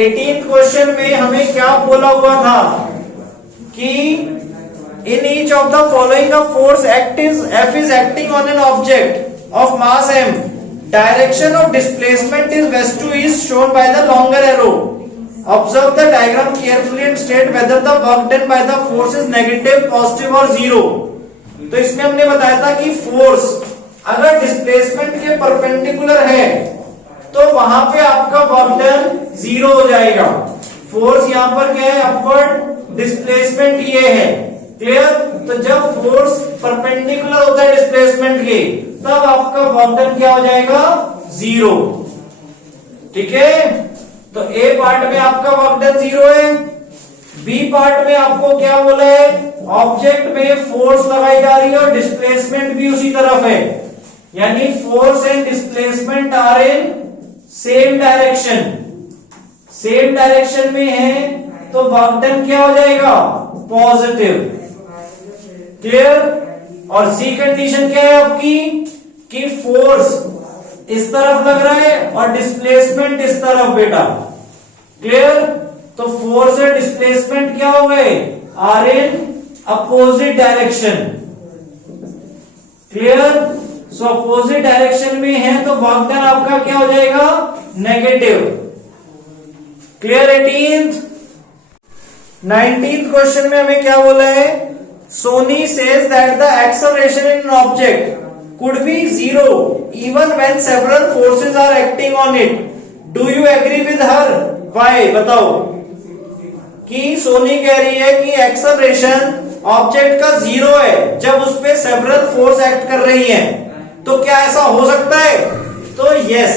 18th question में हमें क्या बोला हुआ था कि in each of the following the force F is acting on an object of mass m. Direction of displacement is west to east shown by the longer arrow. Observe the diagram carefully and state whether the work done by the force is negative, positive or zero. तो इसमें हमने बताया था कि force अगर displacement के perpendicular है तो वहां पे आपका वर्क डन जीरो हो जाएगा। फोर्स यहां पर क्या है, अपवर्ड, डिस्प्लेसमेंट ये है, क्लियर। तो जब फोर्स परपेंडिकुलर होता है डिस्प्लेसमेंट के तब आपका वर्क डन क्या हो जाएगा, जीरो। ठीक है, तो ए पार्ट में आपका वर्क डन जीरो है। बी पार्ट में आपको क्या बोला है, ऑब्जेक्ट में फोर्स लगाई जा रही है और डिस्प्लेसमेंट भी उसी तरफ है, यानी force and displacement are in same direction. Same direction में है तो वर्क डन क्या हो जाएगा, पॉजिटिव, क्लियर। और सी कंडीशन क्या है आपकी कि फोर्स इस तरफ लग रहा है और डिस्प्लेसमेंट इस तरफ, बेटा, क्लियर। तो फोर्स और डिस्प्लेसमेंट क्या हो गए, are in opposite direction, clear. So opposite direction में है तो वर्क डन आपका क्या हो जाएगा, नेगेटिव, क्लियर। 19th क्वेश्चन में हमें क्या बोला है, Soni says that the acceleration in an object could be zero even when several forces are acting on it. Do you agree with her? Why? बताओ। कि सोनी कह रही है कि एक्सेलरेशन ऑब्जेक्ट का जीरो है जब उस पे सेवरल फोर्स एक्ट कर रही हैं, तो क्या ऐसा हो सकता है? तो yes,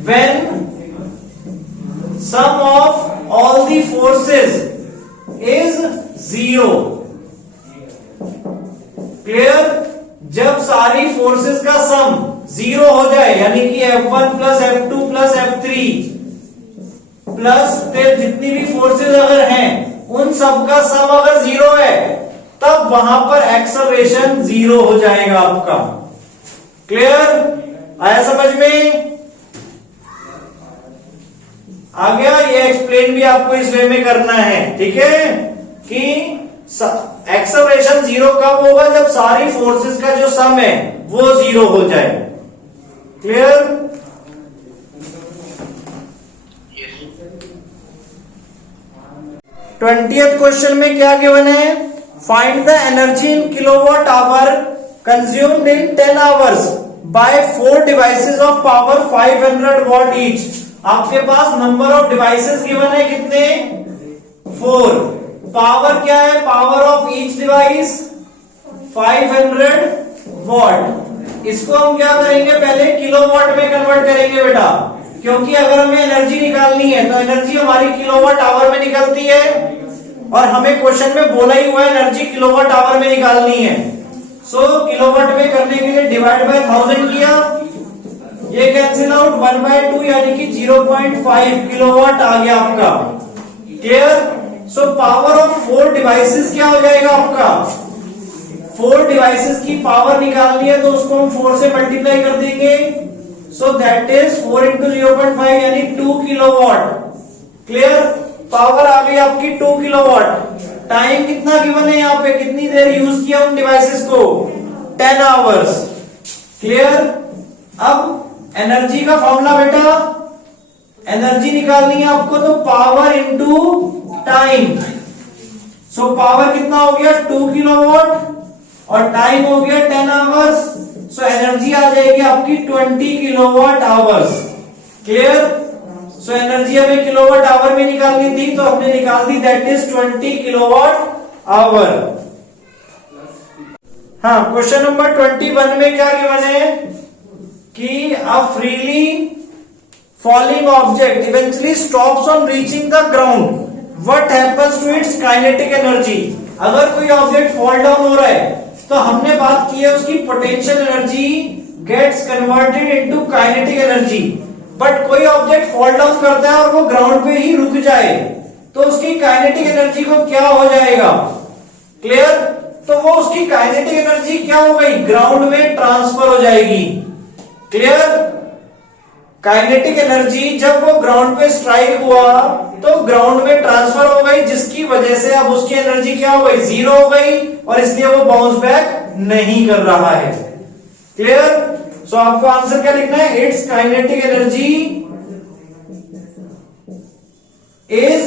when sum of all the forces is zero, clear. जब सारी फोर्सेस का सम जीरो हो जाए, यानी कि F1 plus F2 plus F3 plus फिर जितनी भी फोर्सेस अगर हैं उन सब का सम अगर जीरो है तब वहां पर एक्सेलरेशन जीरो हो जाएगा आपका, क्लियर। आया समझ में? आ गया? ये एक्सप्लेन भी आपको इस वे में करना है, ठीक है, कि एक्सेलरेशन जीरो कब होगा, जब सारी फोर्सेस का जो सम है वो जीरो हो जाए, क्लियर। ट्वेंटियथ क्वेश्चन में क्या गिवन है, find the energy in kilowatt hour consumed in 10 hours bye 4 devices of power 500 what each. आपके पास नंबर ऑफ डिवाइसेस गिवन है कितने, 4। पावर क्या है, power of each device 500 what. इसको हम क्या करेंगे, पहले किलोवाट में कन्वर्ट करेंगे बेटा, क्योंकि अगर हमें एनर्जी निकालनी है तो एनर्जी हमारी किलोवाट आवर में निकलती है और हमें क्वेश्चन में बोला ही हुआ है एनर्जी किलोवाट आवर में निकालनी है। सो किलोवाट में करने के लिए डिवाइड बाय 1000 किया, ये कैंसिल आउट, 1/2 यानी कि 0.5 किलोवाट आ गया आपका, clear. So power of 4 devices क्या हो जाएगा आपका, 4 डिवाइसेस की पावर निकालनी है तो उसको हम 4 से मल्टीप्लाई कर देंगे। सो दैट इज 4 इंटू 0.5 यानी 2 किलोवाट, क्लियर। पावर आ गई आपकी 2 किलोवाट। टाइम कितना गिवन है यहाँ पे, कितनी देर यूज किया उन डिवाइसेस को, 10 आवर्स, क्लियर। अब एनर्जी का फॉर्मूला बेटा, एनर्जी निकालनी है आपको तो power into time. So power कितना हो गया, 2 किलोवाट और टाइम हो गया 10 आवर्स। सो एनर्जी आ जाएगी आपकी 20 kilowatt hours, clear. So energy हमें किलोवाट आवर में निकालनी थी तो हमने निकाल दी, दैट इज 20 किलोवाट आवर। हाँ, क्वेश्चन नंबर 21 में क्या गिवन है कि a freely falling object eventually stops on reaching the ground, what happens to its kinetic energy. अगर कोई ऑब्जेक्ट फॉल डाउन हो रहा है तो हमने बात की है उसकी potential energy gets converted into kinetic energy. But कोई ऑब्जेक्ट फॉल डाउन करता है और वो ग्राउंड पे ही रुक जाए तो उसकी काइनेटिक एनर्जी को क्या हो जाएगा, क्लियर। तो वो उसकी काइनेटिक एनर्जी क्या हो गई, ग्राउंड में ट्रांसफर हो जाएगी, क्लियर। काइनेटिक एनर्जी जब वो ग्राउंड पे स्ट्राइक हुआ तो ग्राउंड में ट्रांसफर हो गई, जिसकी वजह से अब उसकी एनर्जी क्या हो गई, जीरो हो गई, और इसलिए वो बाउंस बैक नहीं कर रहा है। क्लियर? सो आपको आंसर क्या लिखना है, its kinetic energy is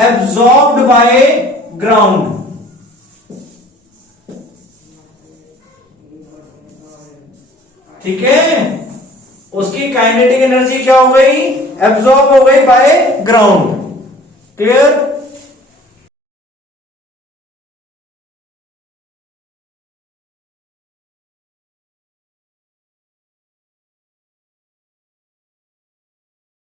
absorbed by ground. ठीक है, उसकी काइनेटिक एनर्जी क्या हो गई, एब्सॉर्ब हो गई बाय ग्राउंड। क्लियर?